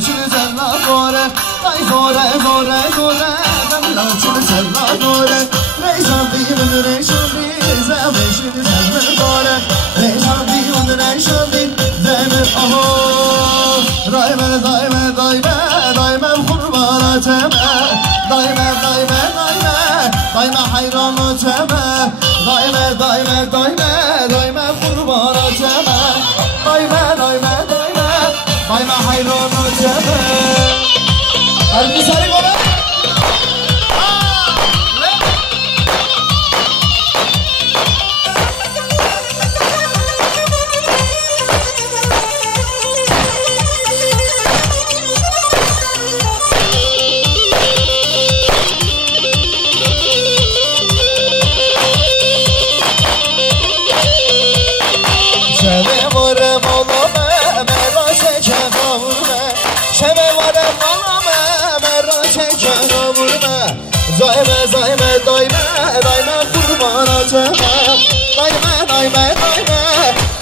چیز نداره ای زوره زوره زوره دملا چیز نداره ریشان بیمون ریشان بی زمشین زمن داره ریشان بیمون ریشان بی زمن آها دایمه دایمه دایمه دایمه قربانتمه دایمه دایمه دایمه دایمه حیرانتمه دایمه دایمه دایمه دایمه قربانتمه دایمه دایمه دایمه دایمه حیرانتمه قلبی سری کنه Dayme dayme dayme dayme kurbanateme Dayme dayme dayme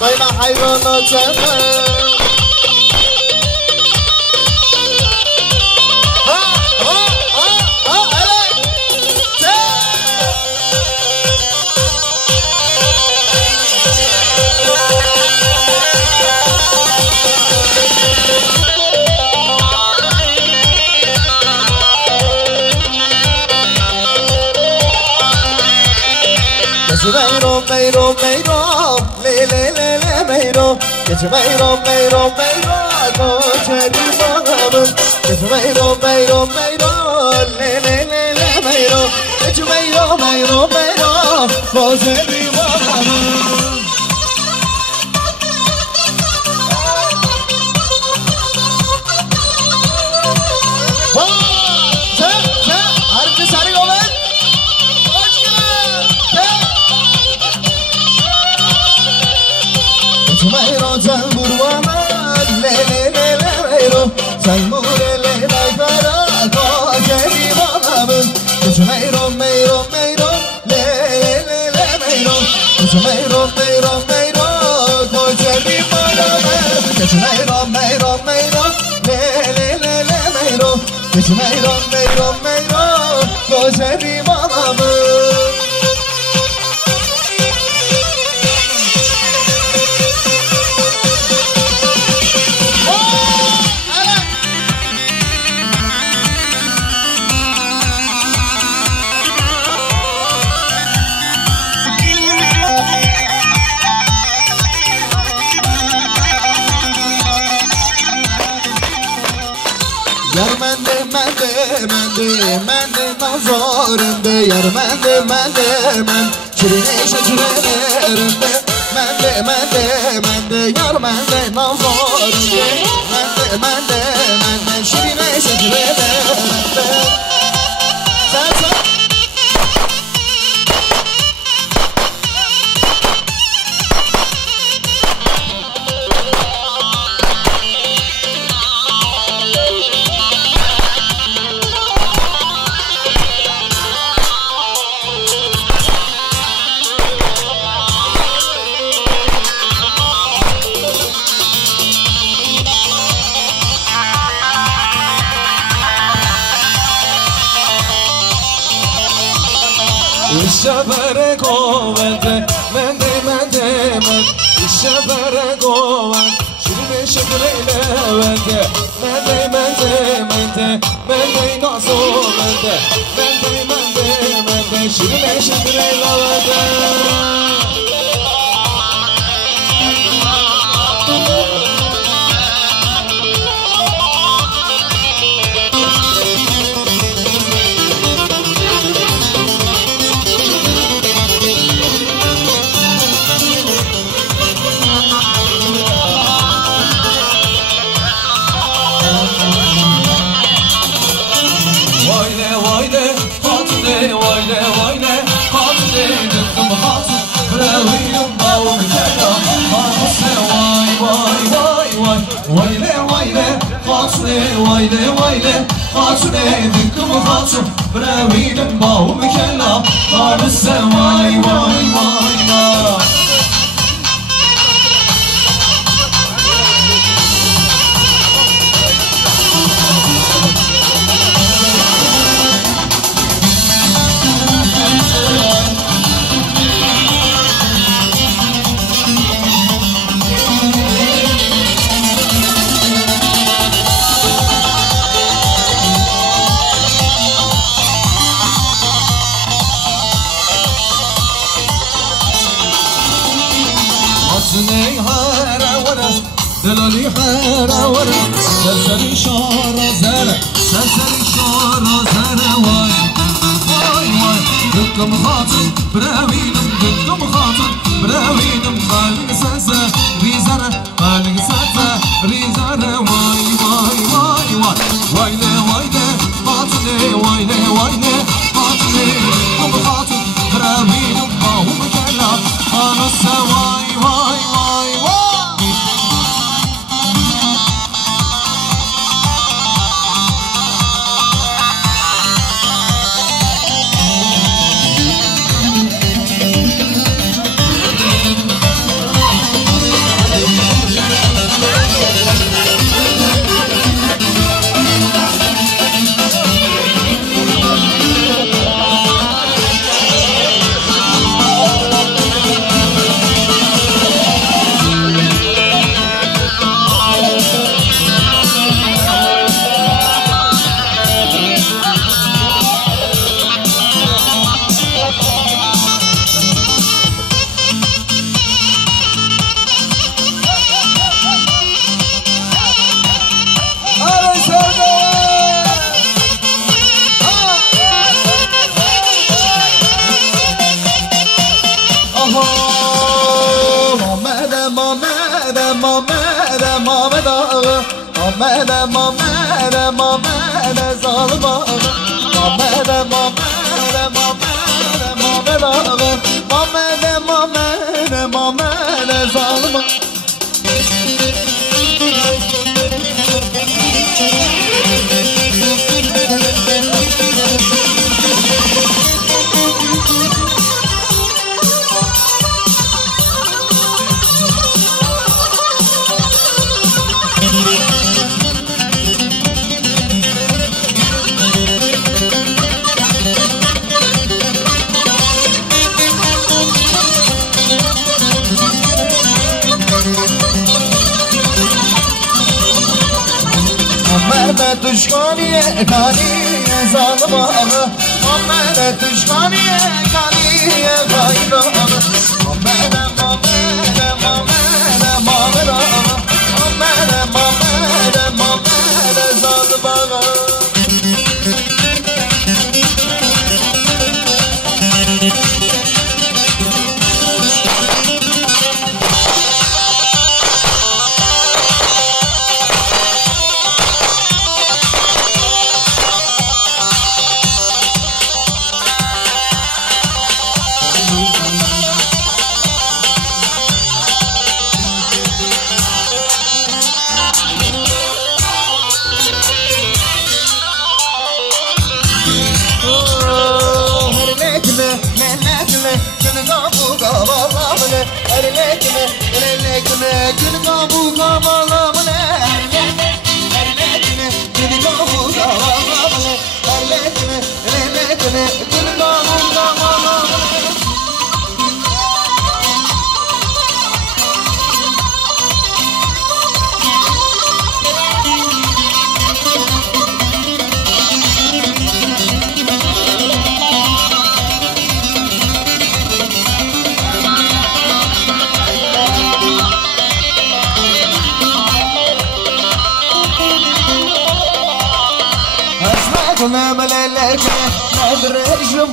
dayme hayranateme Meyro meyro meyro le le le le meyro Geç meyro meyro meyro koçeri bağımın Geç meyro meyro meyro le le le le meyro Geç meyro meyro meyro koçeri bağımın Meyro meyro meyro le le le meyro meyro meyro meyro koçeri bağımın Meyro meyro meyro le le le le meyro meyro meyro meyro koçeri bağımın Yar mende mende mende mende nazarımda Yar mende mende mende Şirine şeçirelerinde Mende mende mende Yar mende nazarımda Mende mende mende Şirine şeçirelerinde Sen sen İşabere kovende mende mende mende İşabere kovende şirine şekreyle vende Mende mende mende mende naso mende Mende mende mende şirine şekreyle vende Vayde vayde Hatune dikkum hatu Bravidin bahu mükella Harisse vay vay vay vay دلالی حراوره سرسری شارا زره سرسری شارا زره وای وای وای دکم خاطر براوینم دکم خاطر براوینم بالگ سرسه ریزره بالگ سرسه ریزره وای وای وای وای وایله وایله خاطره وایله وایله خاطره دکم خاطر براوینم باهم کلا آنسه وای وای وای وای تشکانیه کانیه ظالم آقا محمد تشکانیه کانیه غایب آقا محمد محمد محمد محمد آقا محمد محمد محمد ظالم آقا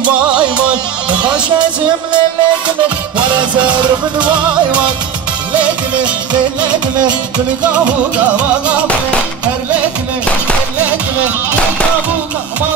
واي واي خاش ازم لكن ولا زر من واي واي لكن كل قابو قابو هر لكن كل قابو قابو